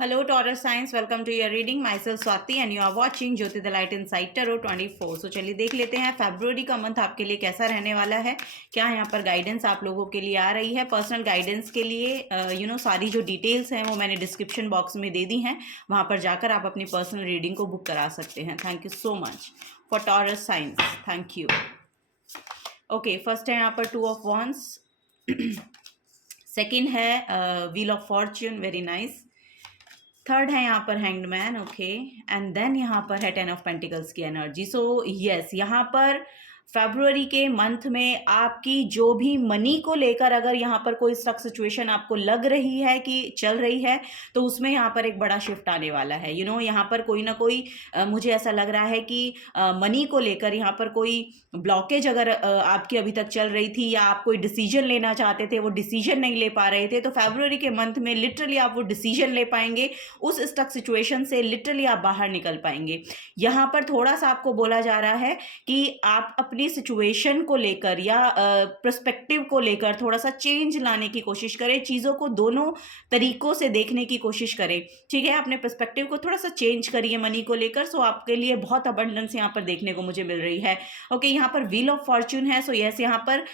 Hello Taurus Signs, welcome to your reading. Myself Swati and you are watching Jyoti the light inside tarot 24। सो चलिए देख लेते हैं फरवरी का month आपके लिए कैसा रहने वाला है। क्या यहाँ पर गाइडेंस आप लोगों के लिए आ रही है। पर्सनल गाइडेंस के लिए सारी जो डिटेल्स हैं वो मैंने डिस्क्रिप्शन बॉक्स में दे दी हैं, वहाँ पर जाकर आप अपनी पर्सनल रीडिंग को बुक करा सकते हैं। Thank you so much for Taurus signs, thank you. Okay, first है यहाँ पर 2 ऑफ वॉन्ड्स, सेकेंड है wheel of fortune, very nice. Third है यहाँ पर hanged man, okay, and then यहाँ पर है 10 ऑफ पेंटिकल्स की एनर्जी। सो यस, यहाँ पर फरवरी के मंथ में आपकी जो भी मनी को लेकर अगर यहाँ पर कोई स्टक सिचुएशन आपको लग रही है कि चल रही है, तो उसमें यहाँ पर एक बड़ा शिफ्ट आने वाला है। यहाँ पर कोई ना कोई मुझे ऐसा लग रहा है कि मनी को लेकर यहाँ पर कोई ब्लॉकेज अगर आपकी अभी तक चल रही थी, या आप कोई डिसीजन लेना चाहते थे, वो डिसीजन नहीं ले पा रहे थे, तो फरवरी के मंथ में लिटरली आप वो डिसीजन ले पाएंगे। उस स्टक सिचुएशन से लिटरली आप बाहर निकल पाएंगे। यहाँ पर थोड़ा सा आपको बोला जा रहा है कि आप अपनी सिचुएशन को लेकर या पर्सपेक्टिव को लेकर थोड़ा सा चेंज लाने की कोशिश करें, चीज़ों को दोनों तरीकों से देखने की कोशिश करें। ठीक है, अपने पर्सपेक्टिव को थोड़ा सा चेंज करिए मनी को लेकर। सो आपके लिए बहुत अबंडेंस यहाँ पर देखने को मुझे मिल रही है। ओके, यहाँ पर व्हील ऑफ फॉर्च्यून है। सो यस, यहाँ पर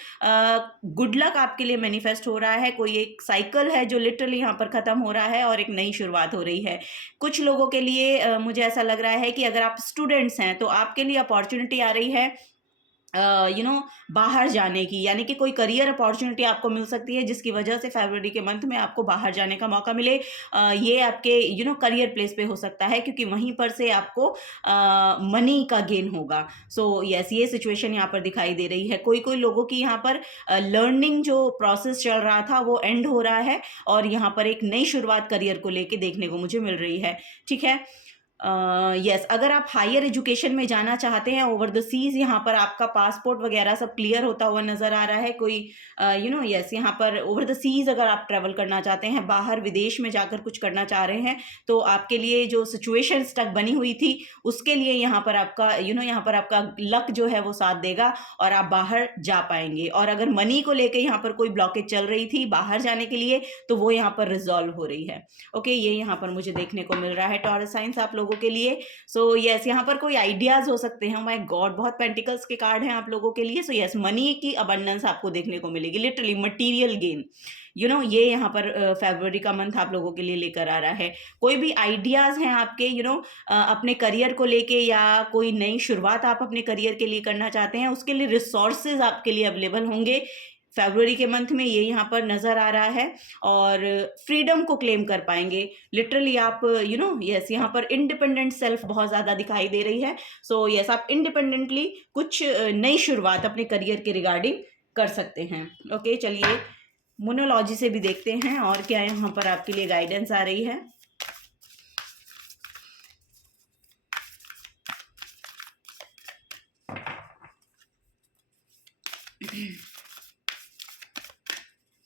गुड लक आपके लिए मैनिफेस्ट हो रहा है। कोई एक साइकिल है जो लिटरली यहाँ पर खत्म हो रहा है और एक नई शुरुआत हो रही है। कुछ लोगों के लिए मुझे ऐसा लग रहा है कि अगर आप स्टूडेंट्स हैं तो आपके लिए अपॉर्चुनिटी आ रही है बाहर जाने की, यानी कि कोई करियर अपॉर्चुनिटी आपको मिल सकती है जिसकी वजह से फरवरी के मंथ में आपको बाहर जाने का मौका मिले। ये आपके करियर प्लेस पे हो सकता है, क्योंकि वहीं पर से आपको मनी का गेन होगा। सो यस, ये सिचुएशन यहाँ पर दिखाई दे रही है। कोई कोई लोगों की यहाँ पर लर्निंग जो प्रोसेस चल रहा था वो एंड हो रहा है, और यहाँ पर एक नई शुरुआत करियर को लेके देखने को मुझे मिल रही है। ठीक है, यस, अगर आप हायर एजुकेशन में जाना चाहते हैं ओवर द सीज, यहाँ पर आपका पासपोर्ट वगैरह सब क्लियर होता हुआ नज़र आ रहा है। कोई यस, यहाँ पर ओवर द सीज अगर आप ट्रैवल करना चाहते हैं, बाहर विदेश में जाकर कुछ करना चाह रहे हैं, तो आपके लिए जो सिचुएशन तक बनी हुई थी उसके लिए यहाँ पर आपका यहाँ पर आपका लक जो है वो साथ देगा और आप बाहर जा पाएंगे। और अगर मनी को लेकर यहाँ पर कोई ब्लॉकेज चल रही थी बाहर जाने के लिए, तो वो यहाँ पर रिजॉल्व हो रही है। ओके, ये यहाँ पर मुझे देखने को मिल रहा है टॉरस साइंस आप लोगों के लिए। सो यस, यहाँ पर कोई आइडियाज हो सकते हैं। माय गॉड, बहुत पेंटिकल्स के कार्ड हैं आप लोगों के लिए। सो यस, मनी की अबंडेंस आपको देखने को मिलेगी, लिटरली मटेरियल गेन। ये यहाँ पर फरवरी का मंथ आप लोगों के लिए लेकर आ रहा है। कोई भी आइडियाज हैं आपके अपने करियर को लेके, या कोई नई शुरुआत आप अपने करियर के लिए करना चाहते हैं, उसके लिए रिसोर्सेज आपके लिए अवेलेबल होंगे फरवरी के मंथ में, ये यहाँ पर नज़र आ रहा है। और फ्रीडम को क्लेम कर पाएंगे लिटरली आप। यस, यहाँ पर इंडिपेंडेंट सेल्फ बहुत ज़्यादा दिखाई दे रही है। सो यस, आप इंडिपेंडेंटली कुछ नई शुरुआत अपने करियर के रिगार्डिंग कर सकते हैं। ओके, चलिए मोनोलॉजी से भी देखते हैं और क्या यहाँ पर आपके लिए गाइडेंस आ रही है।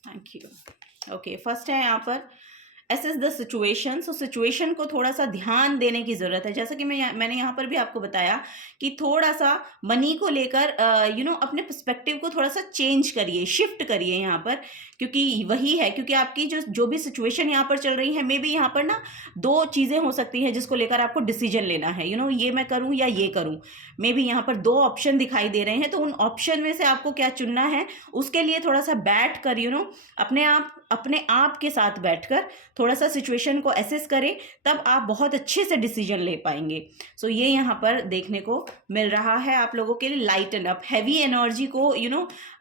Thank you. ओके, फर्स्ट है यहाँ पर assess the situation. So situation को थोड़ा सा ध्यान देने की ज़रूरत है। जैसा कि मैंने यहाँ पर भी आपको बताया कि थोड़ा सा मनी को लेकर अपने पर्सपेक्टिव को थोड़ा सा चेंज करिए, शिफ्ट करिए यहाँ पर, क्योंकि वही है, क्योंकि आपकी जो भी सिचुएशन यहाँ पर चल रही है, मे बी यहाँ पर ना दो चीज़ें हो सकती हैं जिसको लेकर आपको डिसीजन लेना है। ये मैं करूँ या ये करूँ, मे बी यहाँ पर दो ऑप्शन दिखाई दे रहे हैं, तो उन ऑप्शन में से आपको क्या चुनना है, उसके लिए थोड़ा सा बैठ कर अपने आप के साथ बैठकर थोड़ा सा सिचुएशन को एसेस करें, तब आप बहुत अच्छे से डिसीजन ले पाएंगे। सो ये यहाँ पर देखने को मिल रहा है आप लोगों के लिए। लाइटन अप, हैवी एनर्जी को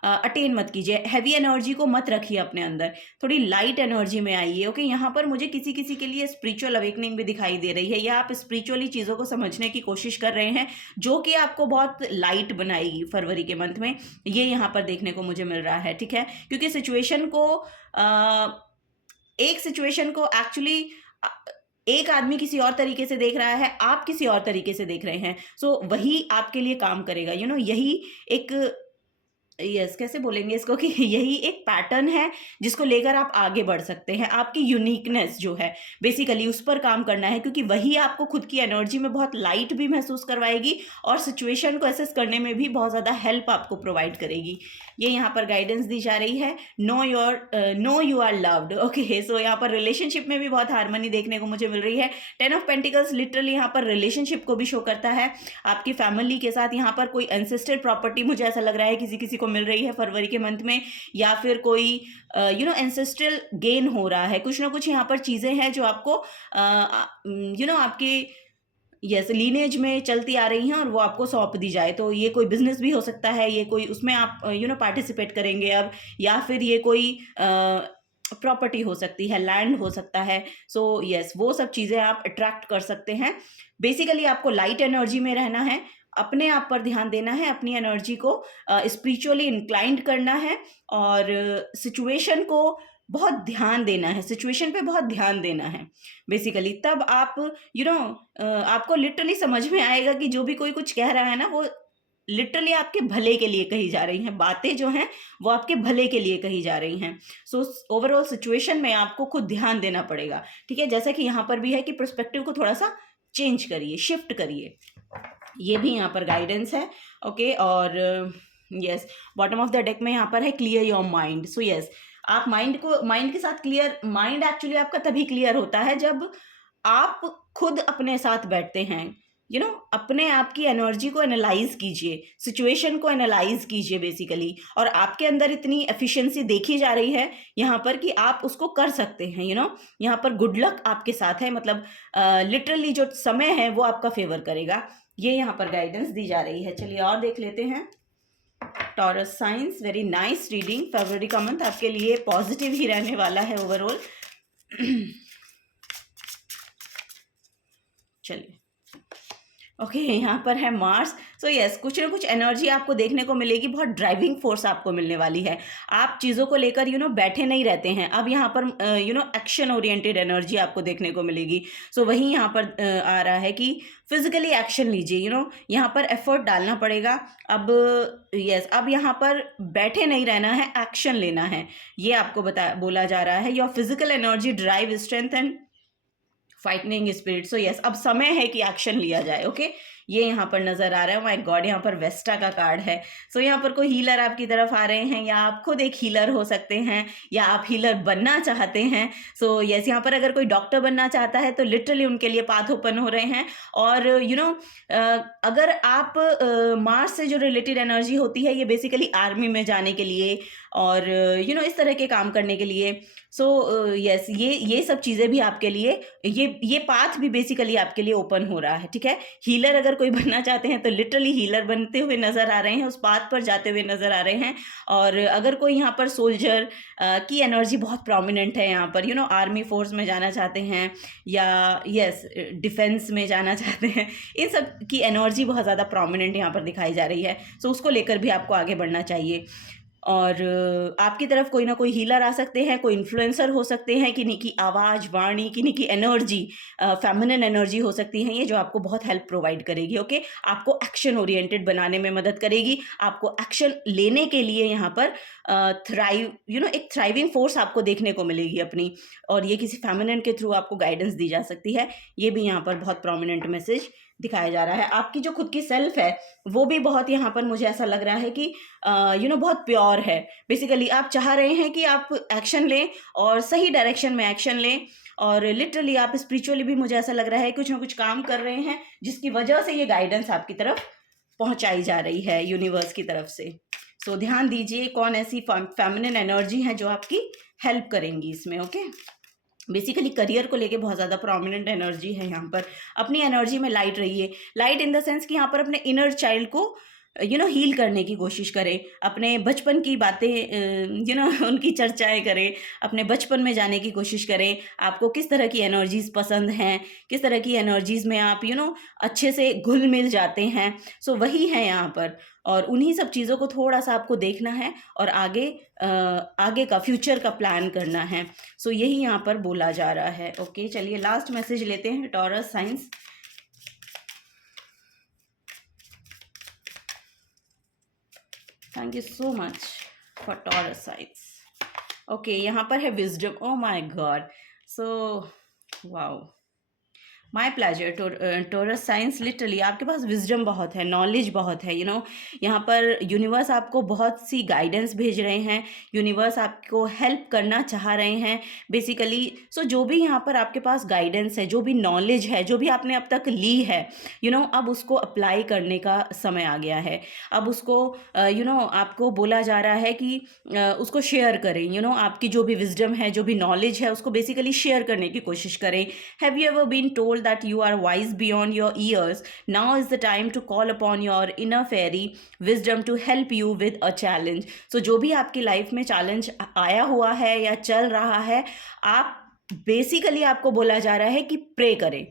अटेन मत कीजिए, हैवी एनर्जी को मत रखिए अपने अंदर, थोड़ी लाइट एनर्जी में आइए। ओके, यहाँ पर मुझे किसी किसी के लिए स्पिरिचुअल अवेकनिंग भी दिखाई दे रही है, या आप स्पिरिचुअली चीज़ों को समझने की कोशिश कर रहे हैं, जो कि आपको बहुत लाइट बनाएगी फरवरी के मंथ में, ये यहाँ पर देखने को मुझे मिल रहा है। ठीक है, क्योंकि सिचुएशन को एक सिचुएशन को एक्चुअली एक आदमी किसी और तरीके से देख रहा है, आप किसी और तरीके से देख रहे हैं। सो वही आपके लिए काम करेगा। यही एक यस कैसे बोलेंगे इसको कि यही एक पैटर्न है जिसको लेकर आप आगे बढ़ सकते हैं। आपकी यूनिकनेस जो है बेसिकली उस पर काम करना है, क्योंकि वही आपको खुद की एनर्जी में बहुत लाइट भी महसूस करवाएगी और सिचुएशन को एसेस करने में भी बहुत ज़्यादा हेल्प आपको प्रोवाइड करेगी। ये यहाँ पर गाइडेंस दी जा रही है। No you are loved. Okay, so यहाँ पर रिलेशनशिप में भी बहुत हार्मनी देखने को मुझे मिल रही है। 10 ऑफ पेंटिकल्स लिटरली यहाँ पर रिलेशनशिप को भी शो करता है। आपकी फैमिली के साथ यहाँ पर कोई एंसेस्टर प्रॉपर्टी मुझे ऐसा लग रहा है किसी को मिल रही है फरवरी के मंथ में, या फिर कोई एंसेस्ट्रल गेन हो रहा है। कुछ ना कुछ यहाँ पर चीज़ें हैं जो आपको आपके यस लीनेज में चलती आ रही हैं और वो आपको सौंप दी जाए। तो ये कोई बिजनेस भी हो सकता है, ये कोई उसमें आप पार्टिसिपेट करेंगे अब, या फिर ये कोई प्रॉपर्टी हो सकती है, लैंड हो सकता है। सो यस वो सब चीज़ें आप अट्रैक्ट कर सकते हैं। बेसिकली आपको लाइट एनर्जी में रहना है, अपने आप पर ध्यान देना है, अपनी एनर्जी को स्पिरिचुअली इंक्लाइंड करना है और सिचुएशन को बहुत ध्यान देना है, सिचुएशन पे बहुत ध्यान देना है बेसिकली। तब आप आपको लिटरली समझ में आएगा कि जो भी कोई कुछ कह रहा है ना, वो लिटरली आपके भले के लिए कही जा रही हैं। बातें जो हैं वो आपके भले के लिए कही जा रही हैं। सो ओवरऑल सिचुएशन में आपको खुद ध्यान देना पड़ेगा, ठीक है। जैसा कि यहाँ पर भी है कि पर्सपेक्टिव को थोड़ा सा चेंज करिए, शिफ्ट करिए, ये भी यहाँ पर गाइडेंस है। ओके, और yes bottom of the deck में यहाँ पर है clear your mind. So yes आप माइंड के साथ क्लियर, माइंड एक्चुअली आपका तभी क्लियर होता है जब आप खुद अपने साथ बैठते हैं। अपने आप की एनर्जी को एनालाइज कीजिए, सिचुएशन को एनालाइज कीजिए बेसिकली, और आपके अंदर इतनी एफिशिएंसी देखी जा रही है यहाँ पर कि आप उसको कर सकते हैं। यहाँ पर गुड लक आपके साथ है, मतलब लिटरली जो समय है वो आपका फेवर करेगा। ये यहाँ पर गाइडेंस दी जा रही है। चलिए और देख लेते हैं। Taurus science, very nice reading. फरवरी का मंथ आपके लिए पॉजिटिव ही रहने वाला है ओवरऑल। चलिए ओके, यहाँ पर है मार्स। सो यस कुछ ना कुछ एनर्जी आपको देखने को मिलेगी, बहुत ड्राइविंग फोर्स आपको मिलने वाली है। आप चीज़ों को लेकर बैठे नहीं रहते हैं। अब यहाँ पर एक्शन ओरिएंटेड एनर्जी आपको देखने को मिलेगी। सो वही यहाँ पर आ रहा है कि फिजिकली एक्शन लीजिए। यहाँ पर एफर्ट डालना पड़ेगा। अब यस अब यहाँ पर बैठे नहीं रहना है, एक्शन लेना है, ये आपको बोला जा रहा है। Your physical energy drive strength and fighting spirit. So yes अब समय है कि एक्शन लिया जाए। ओके, ये यहाँ पर नजर आ रहा है। माय गॉड, यहाँ पर वेस्टा का कार्ड है। सो यहाँ पर कोई हीलर आपकी तरफ आ रहे हैं, या आप खुद एक हीलर हो सकते हैं, या आप हीलर बनना चाहते हैं। सो यस यहाँ पर अगर कोई डॉक्टर बनना चाहता है तो लिटरली उनके लिए पाथ ओपन हो रहे हैं। और अगर आप मार्स से जो रिलेटेड एनर्जी होती है, ये बेसिकली आर्मी में जाने के लिए और इस तरह के काम करने के लिए। सो यस ये सब चीज़ें भी आपके लिए, ये पाथ भी बेसिकली आपके लिए ओपन हो रहा है, ठीक है। हीलर अगर कोई बनना चाहते हैं तो लिटरली हीलर बनते हुए नजर आ रहे हैं, उस पाथ पर जाते हुए नजर आ रहे हैं। और अगर कोई यहाँ पर सोल्जर की एनर्जी बहुत प्रोमिनेंट है, यहाँ पर आर्मी फोर्स में जाना चाहते हैं, या यस डिफेंस में जाना चाहते हैं, इन सब की एनर्जी बहुत ज़्यादा प्रोमिनेंट यहाँ पर दिखाई जा रही है। सो उसको लेकर भी आपको आगे बढ़ना चाहिए। और आपकी तरफ कोई ना कोई हीलर आ सकते हैं, कोई इन्फ्लुएंसर हो सकते हैं, किन्हीं की आवाज़, वाणी, किन्हीं की एनर्जी, फेमिनिन एनर्जी हो सकती है ये, जो आपको बहुत हेल्प प्रोवाइड करेगी। ओके, आपको एक्शन ओरिएंटेड बनाने में मदद करेगी, आपको एक्शन लेने के लिए यहाँ पर एक थ्राइविंग फोर्स आपको देखने को मिलेगी अपनी, और ये किसी फेमिनिन के थ्रू आपको गाइडेंस दी जा सकती है। ये भी यहाँ पर बहुत प्रोमिनेंट मैसेज दिखाया जा रहा है। आपकी जो खुद की सेल्फ है वो भी बहुत यहाँ पर मुझे ऐसा लग रहा है कि बहुत प्योर है। बेसिकली आप चाह रहे हैं कि आप एक्शन लें और सही डायरेक्शन में एक्शन लें, और लिटरली आप स्पिरिचुअली भी मुझे ऐसा लग रहा है कुछ ना कुछ काम कर रहे हैं, जिसकी वजह से ये गाइडेंस आपकी तरफ पहुंचाई जा रही है यूनिवर्स की तरफ से। सो ध्यान दीजिए कौन ऐसी फेमिनिन एनर्जी है जो आपकी हेल्प करेंगी इसमें। ओके, बेसिकली करियर को लेके बहुत ज़्यादा प्रोमिनेंट एनर्जी है यहाँ पर। अपनी एनर्जी में लाइट रहिए, लाइट इन द सेंस कि यहाँ पर अपने इनर चाइल्ड को हील करने की कोशिश करें, अपने बचपन की बातें उनकी चर्चाएं करें, अपने बचपन में जाने की कोशिश करें। आपको किस तरह की एनर्जीज पसंद हैं, किस तरह की एनर्जीज में आप अच्छे से घुल मिल जाते हैं। सो वही है यहाँ पर, और उन्हीं सब चीज़ों को थोड़ा सा आपको देखना है और आगे का फ्यूचर का प्लान करना है। सो यही यहाँ पर बोला जा रहा है। ओके, चलिए लास्ट मैसेज लेते हैं Taurus signs. Thank you so much for Taurus signs. Okay, यहाँ पर है wisdom. Oh my god, so wow, my pleasure. Taurus signs, literally आपके पास विजडम बहुत है, नॉलेज बहुत है, यहाँ पर यूनिवर्स आपको बहुत सी गाइडेंस भेज रहे हैं, यूनिवर्स आपको हेल्प करना चाह रहे हैं बेसिकली। सो जो भी यहाँ पर आपके पास गाइडेंस है, जो भी नॉलेज है, जो भी आपने अब तक ली है, अब उसको अप्लाई करने का समय आ गया है। अब उसको आपको बोला जा रहा है कि उसको शेयर करें। आपकी जो भी विजडम है, जो भी नॉलेज है, उसको बेसिकली शेयर करने की कोशिश करें। Have you ever been told that you are wise beyond your years? Now is the time to call upon your inner fairy wisdom to help you with a challenge. So जो भी आपकी life में challenge आया हुआ है या चल रहा है, आप बेसिकली आपको बोला जा रहा है कि प्रे करें।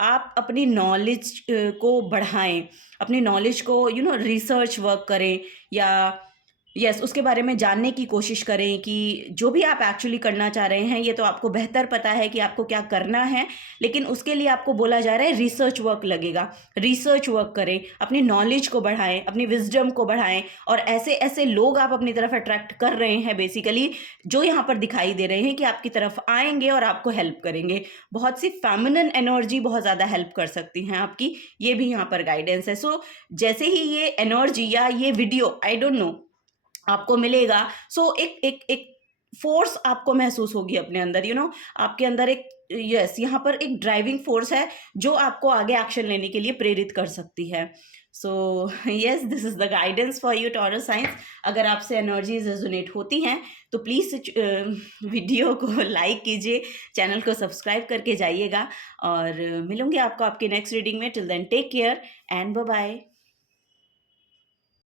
आप अपनी नॉलेज को बढ़ाएं, अपनी नॉलेज को रिसर्च वर्क करें, या उसके बारे में जानने की कोशिश करें कि जो भी आप एक्चुअली करना चाह रहे हैं, ये तो आपको बेहतर पता है कि आपको क्या करना है, लेकिन उसके लिए आपको बोला जा रहा है रिसर्च वर्क लगेगा। रिसर्च वर्क करें, अपनी नॉलेज को बढ़ाएं, अपनी विजडम को बढ़ाएं, और ऐसे ऐसे लोग आप अपनी तरफ अट्रैक्ट कर रहे हैं बेसिकली, जो यहाँ पर दिखाई दे रहे हैं कि आपकी तरफ आएंगे और आपको हेल्प करेंगे। बहुत सी फेमिनिन एनर्जी बहुत ज़्यादा हेल्प कर सकती हैं आपकी, ये भी यहाँ पर गाइडेंस है। सो जैसे ही ये एनर्जी या ये वीडियो, आई डोंट नो, आपको मिलेगा, सो एक फोर्स आपको महसूस होगी अपने अंदर। आपके अंदर एक यहाँ पर एक ड्राइविंग फोर्स है जो आपको आगे एक्शन लेने के लिए प्रेरित कर सकती है। So yes, this is the guidance for you Taurus signs. अगर आपसे एनर्जीज रेजोनेट होती हैं तो प्लीज़ वीडियो को लाइक कीजिए, चैनल को सब्सक्राइब करके जाइएगा, और मिलूंगी आपको आपके नेक्स्ट रीडिंग में। Till then take care and bye bye.